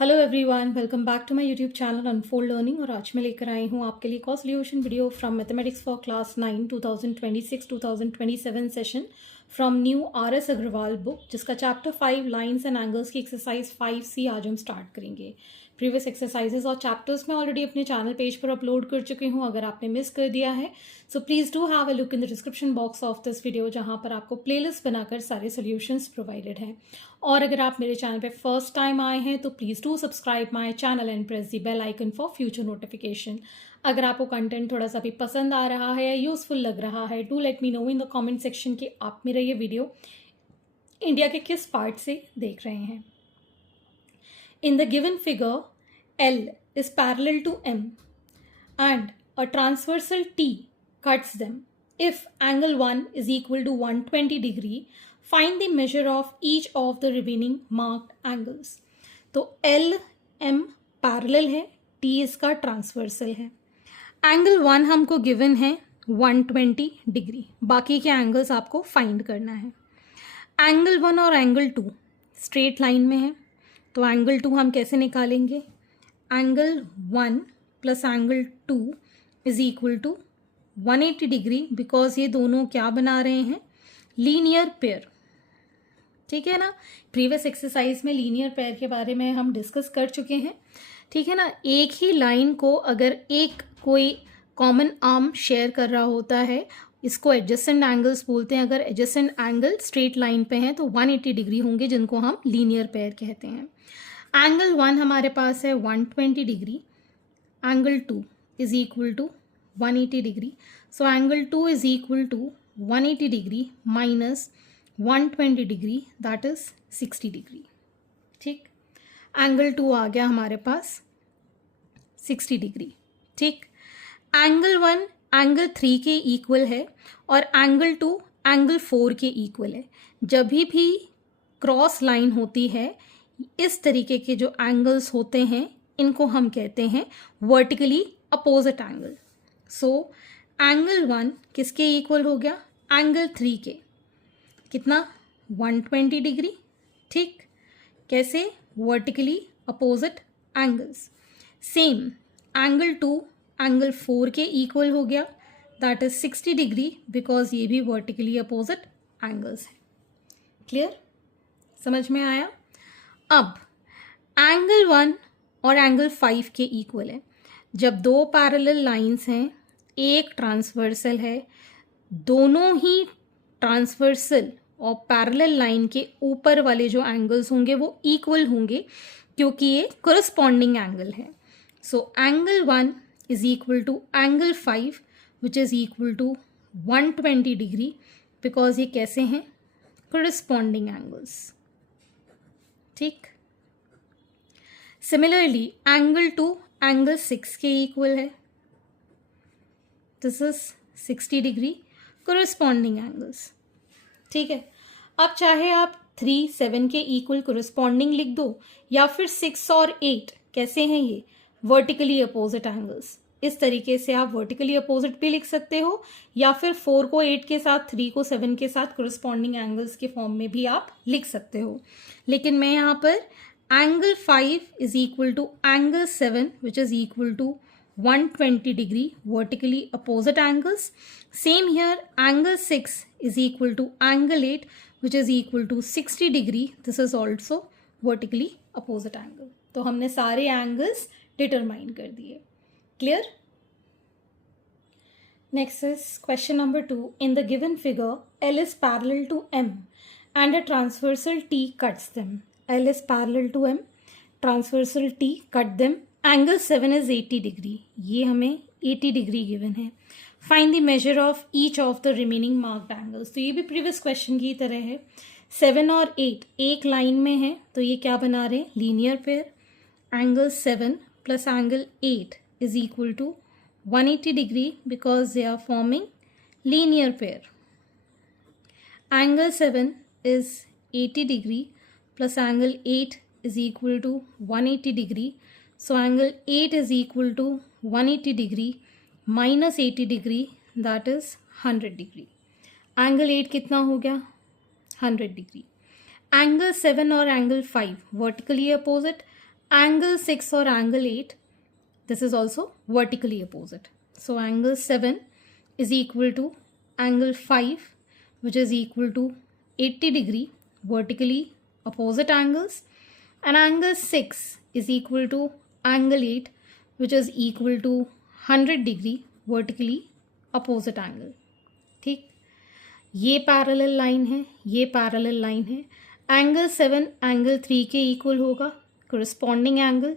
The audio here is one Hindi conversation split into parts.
Hello everyone, welcome back to my YouTube channel unfold learning. और आज मैं लेकर आई हूँ आपके लिए cost solution video from mathematics for class 9 2026-2027 session from new R S. Agarwal book, जिसका चैप्टर 5 लाइन्स एंड एंगल्स की एक्सरसाइज 5C आज हम स्टार्ट करेंगे। प्रीवियस एक्सरसाइजेज और चैप्टर्स मैं ऑलरेडी अपने चैनल पेज पर अपलोड कर चुकी हूँ। अगर आपने मिस कर दिया है so please do have a look in the description box of this video, जहाँ पर आपको प्लेलिस्ट बनाकर सारे सोल्यूशंस प्रोवाइडेड हैं। और अगर आप मेरे चैनल पे फर्स्ट टाइम आए हैं तो please do subscribe my channel and press the bell icon for future notification. अगर आपको कंटेंट थोड़ा सा भी पसंद आ रहा है या यूज़फुल लग रहा है, do let me know in the comment section कि आप मेरा ये वीडियो इंडिया के किस पार्ट से देख रहे हैं। इन the given figure L is parallel to M and a transversal T cuts them. If angle 1 is equal to 120 degree, find the measure of each of the remaining marked angles. तो L M पैरेलल है, T इसका ट्रांसवर्सल है। एंगल 1 हमको गिवन है 120 डिग्री, बाकी के एंगल्स आपको फाइंड करना है। एंगल 1 और एंगल 2 स्ट्रेट लाइन में है, तो एंगल 2 हम कैसे निकालेंगे? Angle 1 plus angle 2 is equal to 180 degree, because ये दोनों क्या बना रहे हैं? Linear pair. ठीक है ना, प्रीवियस एक्सरसाइज में लीनियर पेयर के बारे में हम डिस्कस कर चुके हैं। ठीक है ना, एक ही लाइन को अगर एक कोई कॉमन आर्म शेयर कर रहा होता है, इसको एडजेसेंट एंगल्स बोलते हैं। अगर एडजेसेंट एंगल स्ट्रेट लाइन पे हैं तो 180 डिग्री होंगे, जिनको हम लीनियर पेयर कहते हैं। एंगल 1 हमारे पास है 120 degree, angle 2 is equal to 180 degree. So angle 2 is equal to 180 degree minus 120 degree, that is 60 degree. ठीक, एंगल 2 आ गया हमारे पास 60 डिग्री। ठीक, एंगल 1 एंगल 3 के इक्वल है और एंगल 2 एंगल 4 के इक्वल है। जब भी क्रॉस लाइन होती है, इस तरीके के जो एंगल्स होते हैं इनको हम कहते हैं वर्टिकली अपोजिट एंगल। सो एंगल 1 किसके इक्वल हो गया? एंगल 3 के। कितना? 120 डिग्री। ठीक, कैसे? Vertically opposite angles. Same angle 2 angle 4 के इक्वल हो गया, दैट इज 60 डिग्री, बिकॉज ये भी वर्टिकली अपोजिट एंगल्स है। क्लियर? समझ में आया? अब एंगल 1 और एंगल 5 के इक्वल है। जब दो पैरेलल लाइंस हैं, एक ट्रांसवर्सल है, दोनों ही ट्रांसवर्सल और पैरेलल लाइन के ऊपर वाले जो एंगल्स होंगे वो इक्वल होंगे, क्योंकि ये कोरस्पॉन्डिंग एंगल है। So angle 1 is equal to angle 5 which is equal to 120 degree, because ये कैसे हैं? Corresponding angles. ठीक, सिमिलरली एंगल 2 एंगल 6 के इक्वल है, this is 60 degree, corresponding angles. ठीक है, अब चाहे आप 3, 7 के इक्वल कोरस्पॉन्डिंग लिख दो, या फिर 6 और 8 कैसे हैं? ये वर्टिकली अपोजिट एंगल्स। इस तरीके से आप वर्टिकली अपोजिट भी लिख सकते हो, या फिर 4 को 8 के साथ, 3 को 7 के साथ कोरस्पॉन्डिंग एंगल्स के फॉर्म में भी आप लिख सकते हो। लेकिन मैं यहाँ पर angle 5 is equal to angle 7 which is equal to 120 degree, vertically opposite angles. Same here angle 6 is equal to angle 8 which is equal to 60 degree, this is also vertically opposite angle. तो हमने सारे एंगल्स डिटरमाइन कर दिए। Clear? Next is question number 2. In the given figure, L is parallel to M and a transversal T cuts them. L is parallel to M, transversal T cut them. Angle 7 is 80 degree. ये हमें 80 डिग्री गिवन है। Find the measure of each of the remaining marked angles. तो ये भी previous question की तरह है। 7 और 8 एक लाइन में है, तो ये क्या बना रहे हैं? Linear pair. Angle 7 plus angle 8 is equal to 180 degree, because they are forming linear pair. Angle 7 is 80 degree plus angle 8 is equal to 180 degree. So angle 8 is equal to 180 degree minus 80 degree, that is 100 degree. Angle 8 कितना हो गया? 100 degree. एंगल 7 और angle 5 vertically opposite, Angle 6 or angle 8, this is also vertically opposite. So angle 7 is equal to angle 5, which is equal to 80 degree, vertically opposite angles, and angle 6 is equal to angle 8, which is equal to 100 degree, vertically opposite angle. ठीक, ये पैरेलल लाइन है, ये पैरेलल लाइन है. एंगल 7 एंगल 3 के इक्वल होगा, corresponding एंगल.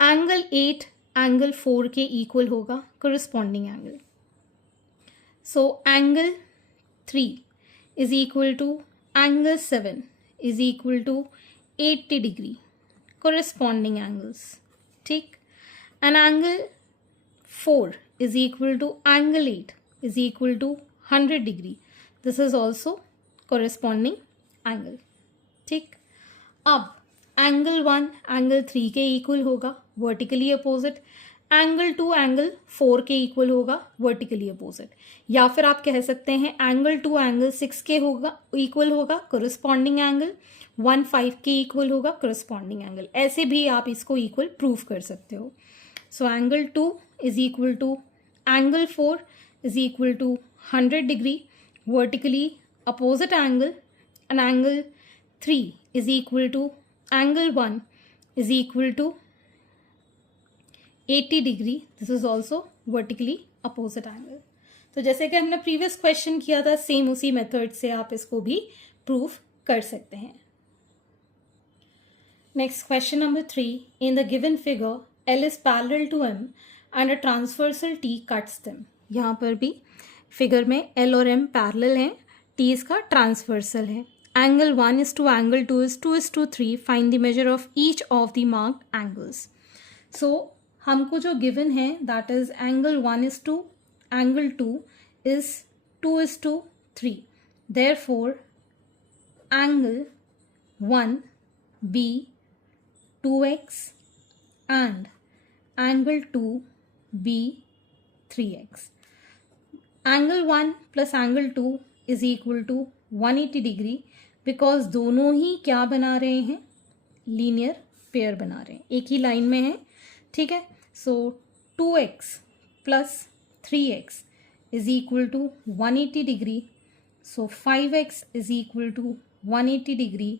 एंगल 8 एंगल 4 के इक्वल होगा, corresponding angle. So angle 3 is equal to angle 7 is equal to 80 degree, corresponding angles. ठीक, and angle 4 is equal to angle 8 is equal to 100 degree. This is also corresponding angle. ठीक, अब एंगल 1 एंगल 3 के इक्वल होगा, वर्टिकली अपोजिट. एंगल 2 एंगल 4 के इक्वल होगा, वर्टिकली अपोजिट. या फिर आप कह सकते हैं एंगल 2 एंगल 6 के होगा, इक्वल होगा, corresponding एंगल 1 5 के इक्वल होगा, corresponding एंगल. ऐसे भी आप इसको इक्वल प्रूव कर सकते हो. So angle 2 is equal to angle 4 is equal to 100 degree, vertically opposite angle, and angle 3 is equal to angle 1 is equal to 80 degree. This is also vertically opposite angle. तो जैसे कि हमने प्रीवियस क्वेश्चन किया था, सेम उसी मेथड से आप इसको भी प्रूव कर सकते हैं. Next question number 3. In the given figure L is parallel to M and a transversal T cuts them. यहाँ पर भी फिगर में L और M पैरेलल हैं, T इसका ट्रांसवर्सल है. Angle 1 is to angle 2 is 2 is to 3. Find the measure of each of the marked angles. So हमको जो given है that is angle 1 is to angle 2 is 2 is to 3. Therefore angle 1 be 2x and angle 2 be 3x. Angle 1 plus angle 2 is equal to 180 degree because दोनों ही क्या बना रहे हैं, लीनियर पेयर बना रहे हैं, एक ही लाइन में है. ठीक है, so 2x plus 3x is equal to 180 degree. So 5x is equal to 180 degree,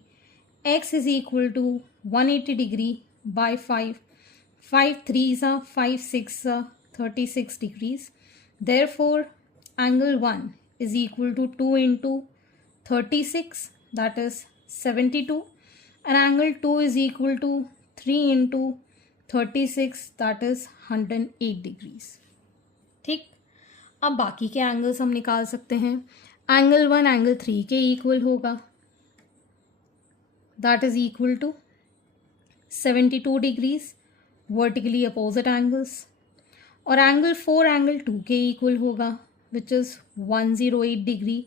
x is equal to 180 degree by 5. 5 3s are 5 6 36 degrees. Therefore angle 1 is equal to 2 into 36, that is 72, and angle 2 is equal to 3 into 36, that is 108 degrees. ठीक, अब बाकी के एंगल्स हम निकाल सकते हैं. एंगल 1 एंगल 3 के इक्वल होगा, that is equal to 72 degrees, vertically opposite angles. और एंगल 4 एंगल 2 के इक्वल होगा, which is 108 degree.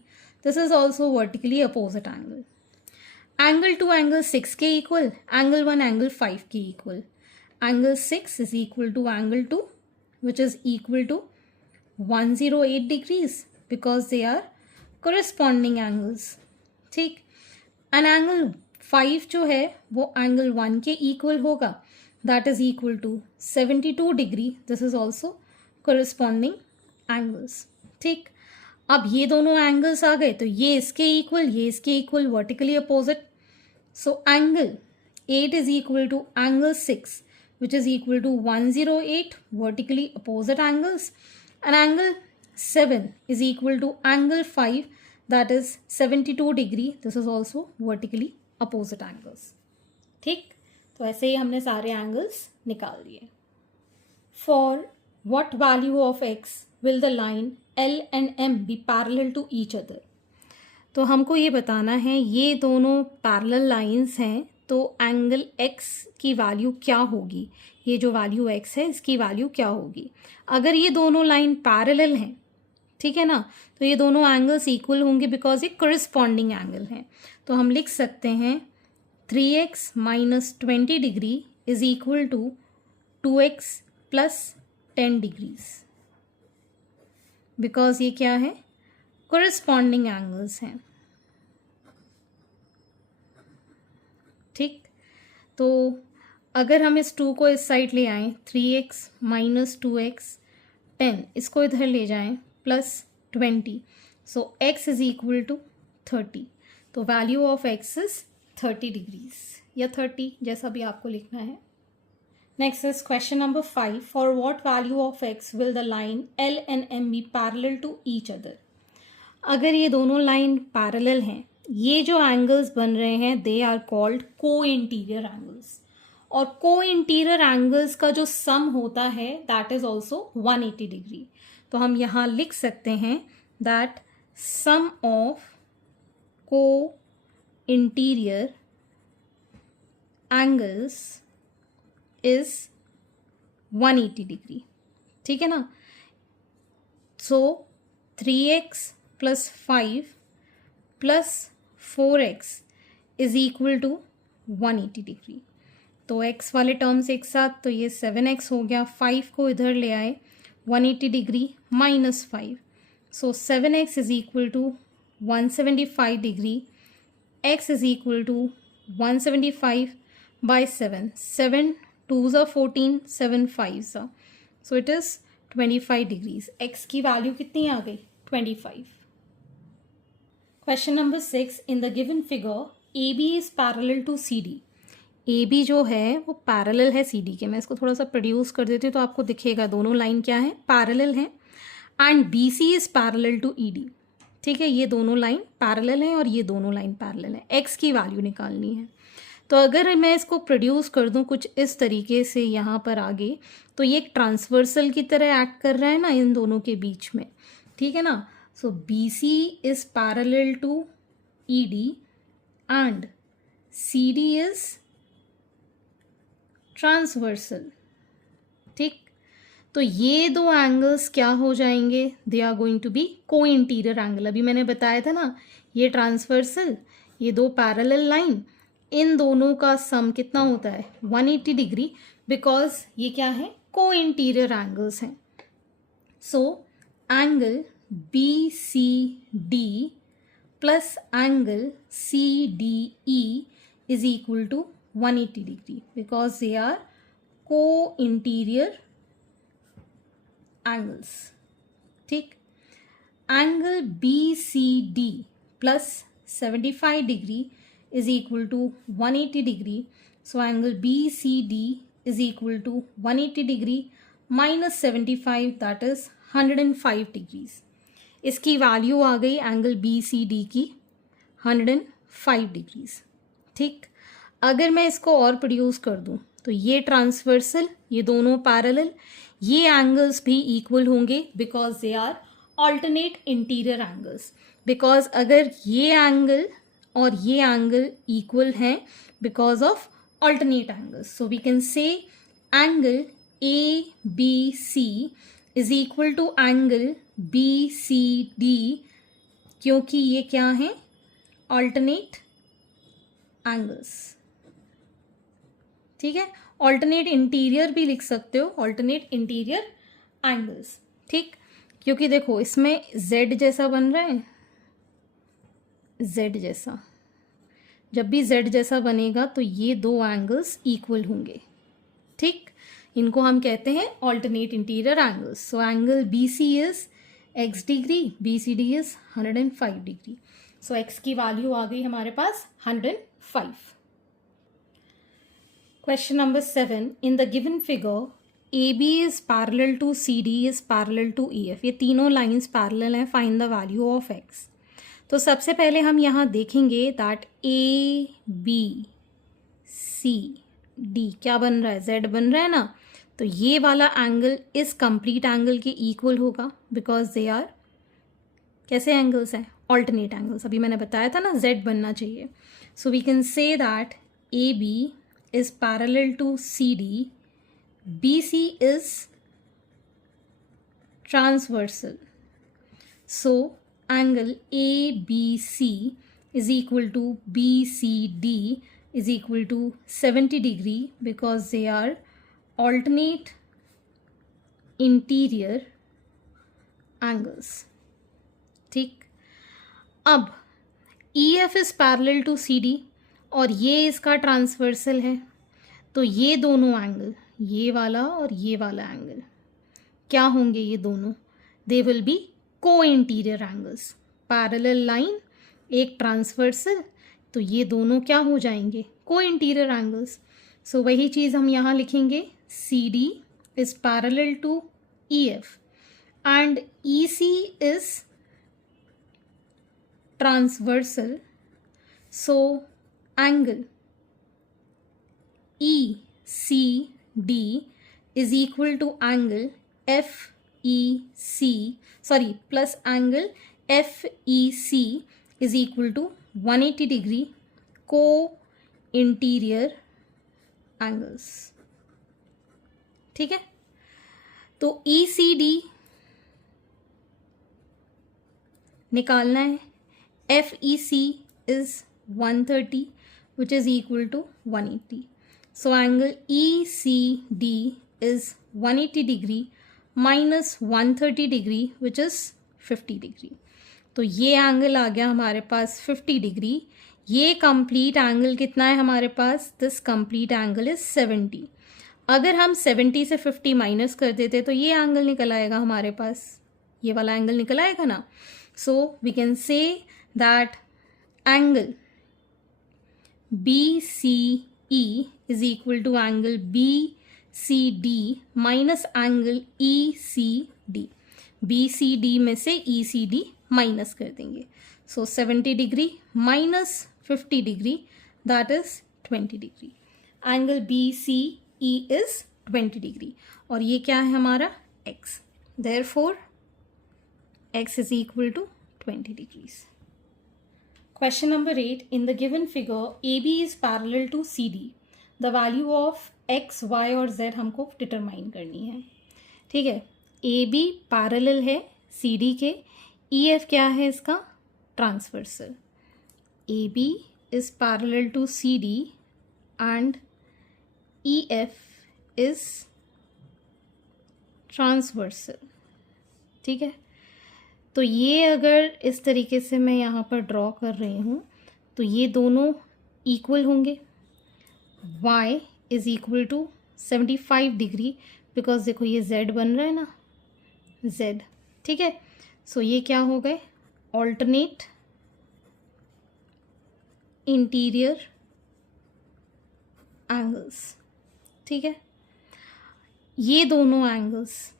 This is also vertically opposite angle. Angle 2 angle 6 के equal, angle 1 angle 5 के equal. Angle 6 is equal to angle 2, which is equal to 108 degrees because they are corresponding angles. ठीक, and angle 5 जो है वो angle 1 के equal होगा, that is equal to 72 degree. This is also corresponding angles. ठीक, अब ये दोनों एंगल्स आ गए तो ये इसके इक्वल, ये इसके equal, vertically opposite. So angle 8 is equal to angle 6 which is equal to 108, vertically opposite angles. And angle 7 is equal to angle 5, that is 72 degree. This is also vertically opposite angles. ठीक, तो ऐसे ही हमने सारे एंगल्स निकाल दिए. For what value of x will the line L and M be parallel to each other? तो हमको ये बताना है ये दोनों पैरेलल लाइंस हैं, तो एंगल x की वैल्यू क्या होगी, ये जो वैल्यू x है इसकी वैल्यू क्या होगी. अगर ये दोनों लाइन पैरेलल हैं, ठीक है ना, तो ये दोनों एंगल्स इक्वल होंगे बिकॉज ये करस्पॉन्डिंग एंगल हैं. तो हम लिख सकते हैं 3x minus 20 degree is equal to 2x plus 10 degrees, because ये क्या है, कोरिस्पॉन्डिंग एंगल्स हैं. ठीक, तो अगर हम इस 2 को इस साइड ले आएँ, 3x माइनस 2x 10, इसको इधर ले जाएं plus 20, so x is equal to 30. तो value of x is 30 degrees या 30, जैसा भी आपको लिखना है. Next is question number 5. For what value of x will the line L and M be parallel to each other. अगर ये दोनों लाइन पैरेलल हैं, ये जो एंगल्स बन रहे हैं दे आर कॉल्ड को इंटीरियर एंगल्स. और को इंटीरियर एंगल्स का जो सम होता है दैट इज ऑल्सो 180 डिग्री. तो हम यहाँ लिख सकते हैं that sum of co interior angles is 180 degree. ठीक है ना. So 3x plus 5 plus 4x is equal to 180 degree. तो x वाले टर्म्स एक साथ, तो ये 7x हो गया. 5 को इधर ले आए, 180 degree minus 5, so 7x is equal to 175 degree. x is equal to 175 by 7, 7 2s are 14, 7 5s are, so it is 25 degrees. x की वैल्यू कितनी आ गई? 25. Question number 6. In the given figure AB is parallel to CD. AB जो है वो पैरेलल है CD के. मैं इसको थोड़ा सा प्रोड्यूस कर देती हूँ तो आपको दिखेगा दोनों लाइन क्या है, पैरेलल है. And BC is parallel to ED. ठीक है, ये दोनों लाइन पैरेलल हैं और ये दोनों लाइन पैरेलल है. x की वैल्यू निकालनी है. तो अगर मैं इसको प्रोड्यूस कर दूँ कुछ इस तरीके से यहाँ पर आगे, तो ये एक ट्रांसवर्सल की तरह एक्ट कर रहा है ना इन दोनों के बीच में. ठीक है ना. So BC is parallel to ED and CD is transversal. ठीक. तो ये दो एंगल्स क्या हो जाएंगे? They are going to be co interior angle. अभी मैंने बताया था ना, ये ट्रांसवर्सल, ये दो पैरेलल लाइन, इन दोनों का सम कितना होता है? 180 डिग्री, बिकॉज ये क्या है? को इंटीरियर एंगल्स हैं. So angle BCD plus angle CDE is equal to 180 degree because they are को इंटीरियर एंगल्स. ठीक. Angle BCD plus 75 degree is equal to 180 degree. So angle BCD is equal to 180 degree minus 75, that is 105 degrees. इसकी वैल्यू आ गई एंगल BCD की 105 डिग्रीज. ठीक. अगर मैं इसको और प्रोड्यूस कर दूं तो ये ट्रांसवर्सल, ये दोनों पैरेलल, ये एंगल्स भी इक्वल होंगे because they are alternate interior angles. Because अगर ये एंगल और ये एंगल इक्वल हैं because of alternate angles. So we can say angle ABC is equal to angle BCD, क्योंकि ये क्या हैं? Alternate angles. ठीक है. ऑल्टरनेट इंटीरियर भी लिख सकते हो, ऑल्टरनेट इंटीरियर एंगल्स. ठीक. क्योंकि देखो इसमें Z जैसा बन रहा है, Z जैसा. जब भी Z जैसा बनेगा तो ये दो एंगल्स इक्वल होंगे. ठीक. इनको हम कहते हैं alternate interior angles. So angle BC is x degree, BCD is 105 degree. सो x की वैल्यू आ गई हमारे पास 105. Question number 7. In the given figure AB is parallel to CD is parallel to EF. ये तीनों लाइंस पैरेलल हैं. Find the value of x. तो सबसे पहले हम यहाँ देखेंगे दैट ABCD क्या बन रहा है? Z बन रहा है ना. तो ये वाला एंगल इस कंप्लीट एंगल के इक्वल होगा बिकॉज दे आर कैसे एंगल्स हैं? Alternate angles. अभी मैंने बताया था ना Z बनना चाहिए. So we can say that AB is parallel to CD, BC is transversal. So angle ABC is equal to BCD is equal to 70 degree because they are alternate interior angles. ठीक. अब EF is parallel to CD और ये इसका ट्रांसवर्सल है, तो तो ये दोनों एंगल, ये वाला और ये वाला एंगल क्या होंगे? ये दोनों they will be co interior angles. Parallel line, एक ट्रांसवर्सल, तो ये दोनों क्या हो जाएंगे? को इंटीरियर एंगल्स। सो वही चीज़ हम यहाँ लिखेंगे, C D is parallel to E F and E C is transversal, so angle ECD is equal to angle plus angle FEC is equal to 180 degree co-interior angles। ठीक है, तो ECD निकालना है, FEC is 130 which is equal to 180. So angle ECD is 180 degree minus 130 degree which is 50 degree. तो ये एंगल आ गया हमारे पास 50 डिग्री। ये कंप्लीट एंगल कितना है हमारे पास? This complete angle is 70। अगर हम 70 से 50 माइनस कर देते तो ये एंगल निकल आएगा हमारे पास, ये वाला एंगल निकल आएगा ना। So we can say that angle BCE is equal to angle BCD minus angle ECD। BCD में से ECD माइनस कर देंगे, so 70 degree minus 50 degree that is 20 degree. Angle BCE is 20 degree और ये क्या है हमारा? X। Therefore X is equal to 20 degrees। Question number 8. In the given figure, AB is parallel to CD. The value of X, Y और Z हमको डिटरमाइन करनी है। ठीक है, AB पैरेलल है CD के, EF क्या है इसका? Transversal. AB is parallel to CD and EF is transversal. ठीक है, तो ये अगर इस तरीके से मैं यहाँ पर ड्रॉ कर रही हूँ तो ये दोनों इक्वल होंगे। y is equal to 75 degree, because देखो ये z बन रहा है ना, z। ठीक है, सो ये क्या हो गए? Alternate interior angles. ठीक है, ये दोनों एंगल्स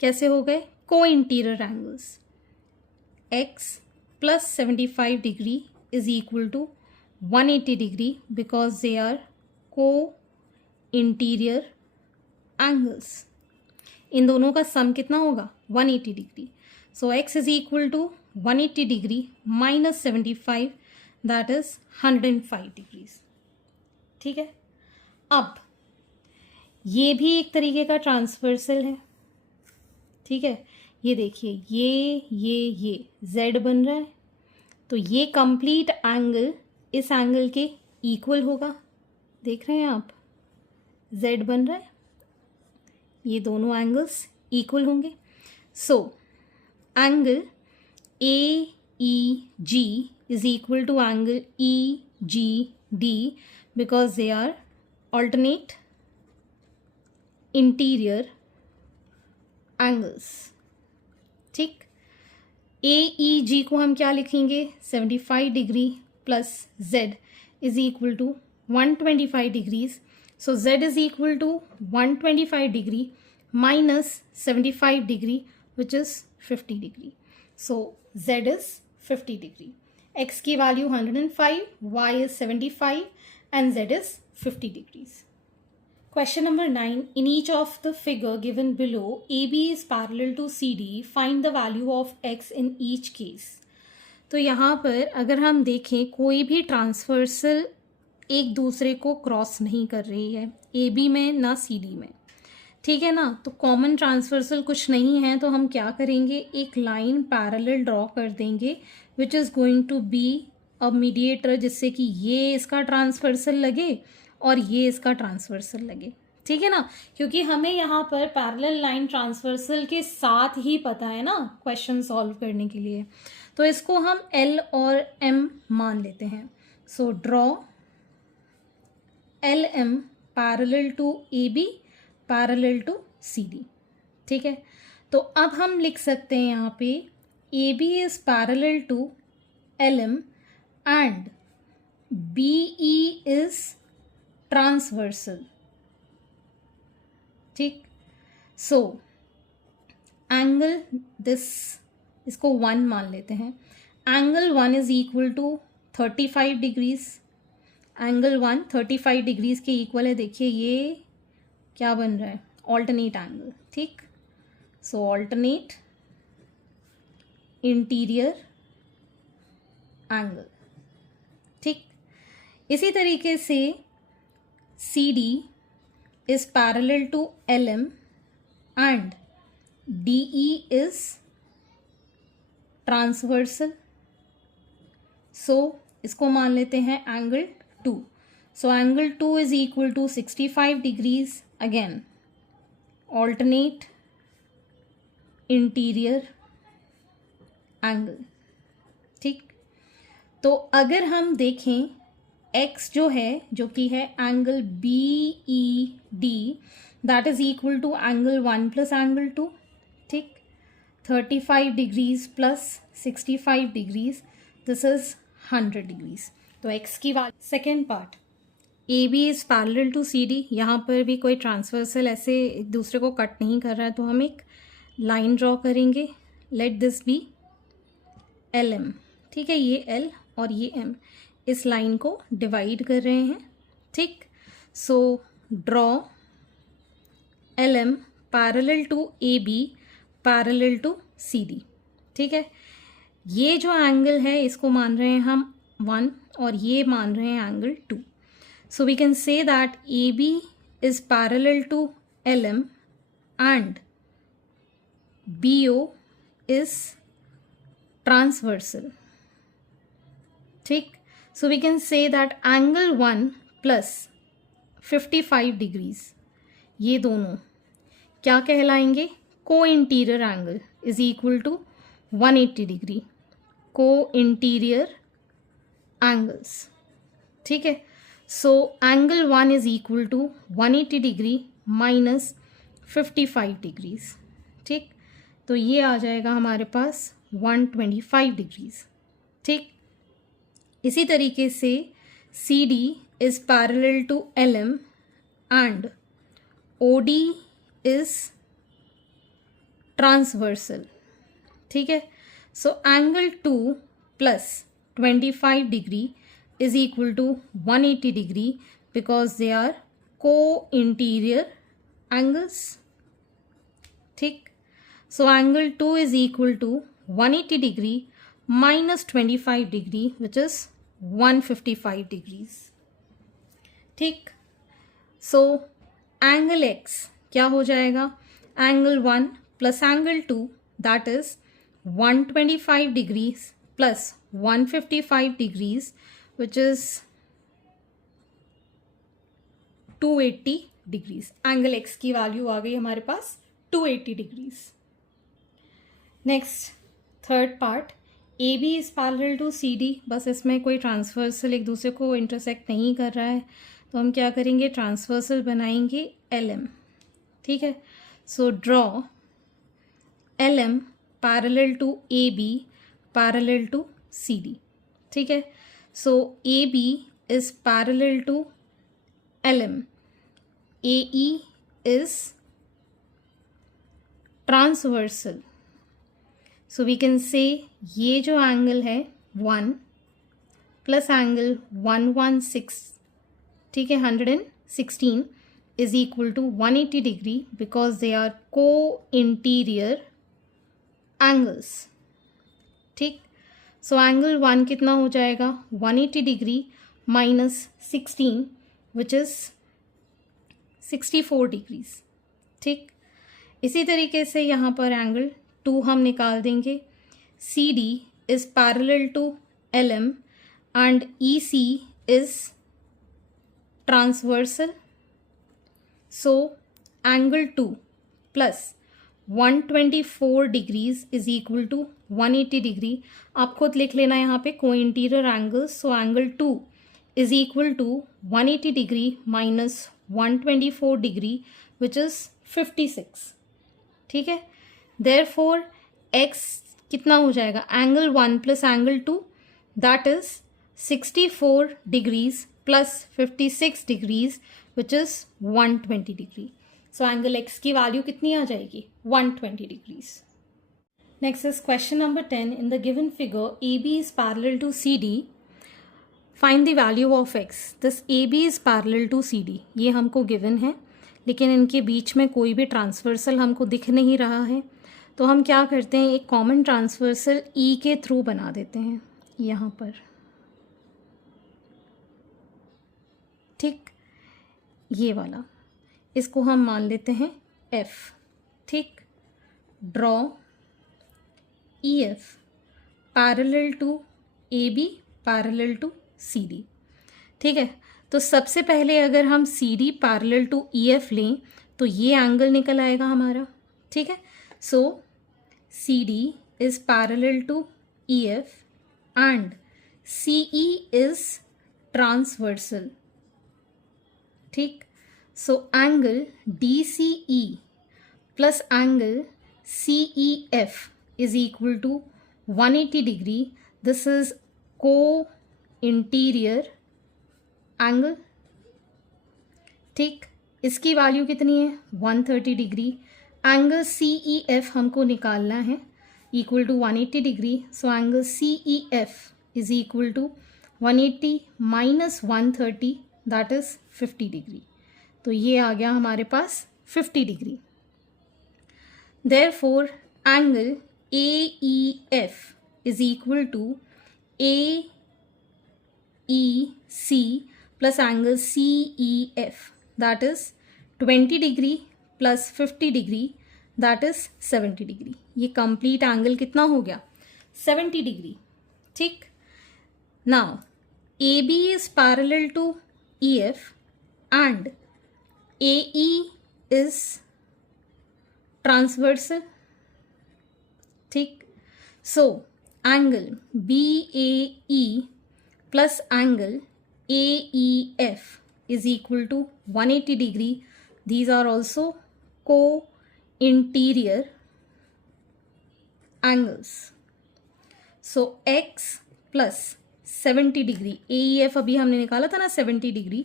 कैसे हो गए? को interior angles. X plus 75 degree is equal to 180 degree because they are co-interior angles। इन दोनों का सम कितना होगा? 180 डिग्री। सो X is equal to 180 degree minus 75 that is 105 degrees। ठीक है, अब ये भी एक तरीके का ट्रांसवर्सल है। ठीक है, ये देखिए ये Z बन रहा है, तो ये कंप्लीट एंगल इस एंगल के इक्वल होगा। देख रहे हैं आप, Z बन रहा है, ये दोनों एंगल्स इक्वल होंगे। So angle AEG is equal to angle EGD because they are alternate interior angles. ठीक, AEG को हम क्या लिखेंगे? 75 degree plus Z is equal to 125 degrees. So Z is equal to 125 degree minus 75 degree which is 50 degree. So Z is 50 degree. X की value 105, Y is 75 and Z is 50 degrees। Question number 9. In each of the figure given below, AB is parallel to CD. Find the value of X in each case. तो यहाँ पर अगर हम देखें, कोई भी ट्रांसवर्सल एक दूसरे को क्रॉस नहीं कर रही है, AB में ना CD में। ठीक है ना, तो कॉमन ट्रांसवर्सल कुछ नहीं है, तो हम क्या करेंगे? एक लाइन पैरेलल ड्रॉ कर देंगे which is going to be a mediator, जिससे कि ये इसका ट्रांसवर्सल लगे और ये इसका ट्रांसवर्सल लगे। ठीक है ना, क्योंकि हमें यहाँ पर पैरेलल लाइन ट्रांसवर्सल के साथ ही पता है ना क्वेश्चन सॉल्व करने के लिए, तो इसको हम L और M मान लेते हैं। So draw LM parallel to AB, parallel to CD। ठीक है, तो अब हम लिख सकते हैं यहाँ पे AB is parallel to LM and BE is transversal. ठीक, सो एंगल दिस, इसको 1 मान लेते हैं। Angle 1 is equal to 35 degrees. Angle 1 35 degrees के इक्वल है। देखिए ये क्या बन रहा है, ऑल्टरनेट एंगल। ठीक, सो ऑल्टरनेट इंटीरियर एंगल। ठीक, इसी तरीके से CD is parallel to LM and DE is transversal, so इसको मान लेते हैं angle 2। So angle 2 is equal to 65 degrees, again alternate interior angle। ठीक, तो अगर हम देखें x जो है, जो कि है angle BED, that is equal to angle 1 plus angle 2। ठीक, 35 degrees plus 65 degrees, this is 100 degrees. तो x की value. Second part, AB is parallel to CD। यहाँ पर भी कोई ट्रांसवर्सल ऐसे एक दूसरे को कट नहीं कर रहा है, तो हम एक लाइन ड्रॉ करेंगे। Let this be LM। ठीक है, ये L और ये M इस लाइन को डिवाइड कर रहे हैं। ठीक, so draw LM parallel to AB, parallel to CD। ठीक है, ये जो एंगल है इसको मान रहे हैं हम 1 और ये मान रहे हैं angle 2। So we can say that AB is parallel to LM and BO is transversal. ठीक, so we can say that angle 1 plus 55 degrees, ये दोनों क्या कहलाएंगे, को interior angle is equal to 180 degree, को इंटीरियर एंगल्स। ठीक है, so angle 1 is equal to 180 degree minus 55 degrees. ठीक, तो ये आ जाएगा हमारे पास 125 डिग्रीज। ठीक, इसी तरीके से CD is parallel to LM and OD is transversal. ठीक है, so angle 2 plus 25 degree is equal to 180 degree because they are को इंटीरियर एंगल्स। ठीक, so angle 2 is equal to 180 degree minus 25 degree which is 155 degrees. ठीक, सो एंगल x क्या हो जाएगा, angle 1 plus angle 2 that is 125 degrees plus 155 degrees which is 280 degrees. Angle x की वैल्यू आ गई हमारे पास 280 degrees. Next third part, AB is parallel to CD। बस इसमें कोई ट्रांसवर्सल एक दूसरे को इंटरसेक्ट नहीं कर रहा है, तो हम क्या करेंगे, ट्रांसवर्सल बनाएंगे LM। ठीक है, so draw LM parallel to AB, parallel to CD। ठीक है, so AB is parallel to LM, AE is transversal. So we can say ये जो एंगल है 1 प्लस एंगल 116, ठीक है, 116 is equal to 180 degree because they are को इंटीरियर एंगल्स। ठीक, सो एंगल 1 कितना हो जाएगा, 180 degree minus 16 which is 64 degrees. ठीक, इसी तरीके से यहाँ पर एंगल 2 हम निकाल देंगे। CD is parallel to LM and EC is transversal. So angle 2 plus 124 degrees is equal to 180 degree. आप खुद लिख लेना यहाँ पे को interior angles. So angle 2 is equal to 180 degree minus 124 degree which is 56, ठीक है। देयरफॉर x कितना हो जाएगा, angle 1 plus angle 2 that is 64 degrees plus 56 degrees which is 120 degree. So angle x की वैल्यू कितनी आ जाएगी, 120 degrees. Next is question number 10। In the given figure AB is parallel to CD, find the value of x। This AB is parallel to CD, ये हमको गिवन है, लेकिन इनके बीच में कोई भी ट्रांसवर्सल हमको दिख नहीं रहा है, तो हम क्या करते हैं, एक कॉमन ट्रांसवर्सल E के थ्रू बना देते हैं यहाँ पर, ठीक, ये वाला, इसको हम मान लेते हैं F, ठीक। Draw EF parallel to AB parallel to CD, ठीक है। तो सबसे पहले अगर हम CD पैरेलल टू EF लें तो ये एंगल निकल आएगा हमारा, ठीक है। So CD is parallel to EF and CE is transversal, ठीक। So angle DCE plus angle CEF is equal to 180 degree. This is को इंटीरियर एंगल, ठीक। इसकी वैल्यू कितनी है, 130 डिग्री। एंगल CEF हमको निकालना है equal to 180 degree. So angle CEF is equal to 180 minus 130 that is 50 degree. तो ये आ गया हमारे पास 50 degree. Therefore angle AEF is equal to AEC plus angle CEF that is 20 degree plus 50 degree that is 70 degree. ये कंप्लीट एंगल कितना हो गया, 70 डिग्री, ठीक। Now AB is parallel to EF and AE is transversal, ठीक। So angle BAE plus angle AEF is equal to 180 degree. These are also co-interior angles. So x plus 70 degree, AEF अभी हमने निकाला था ना 70 degree,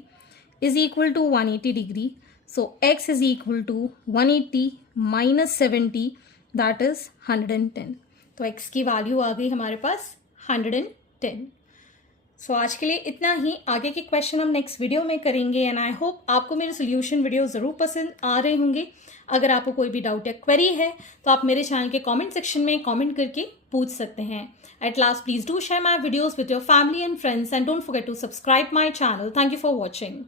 is equal to 180 degree. So x is equal to 180 minus 70 that is 110. तो x की वैल्यू आ गई हमारे पास 110। सो आज के लिए इतना ही। आगे के क्वेश्चन हम नेक्स्ट वीडियो में करेंगे एंड आई होप आपको मेरे सोल्यूशन वीडियो ज़रूर पसंद आ रहे होंगे। अगर आपको कोई भी डाउट या क्वेरी है तो आप मेरे चैनल के कमेंट सेक्शन में कमेंट करके पूछ सकते हैं। At last please do share my videos with your family and friends and don't forget to subscribe my channel. Thank you for watching.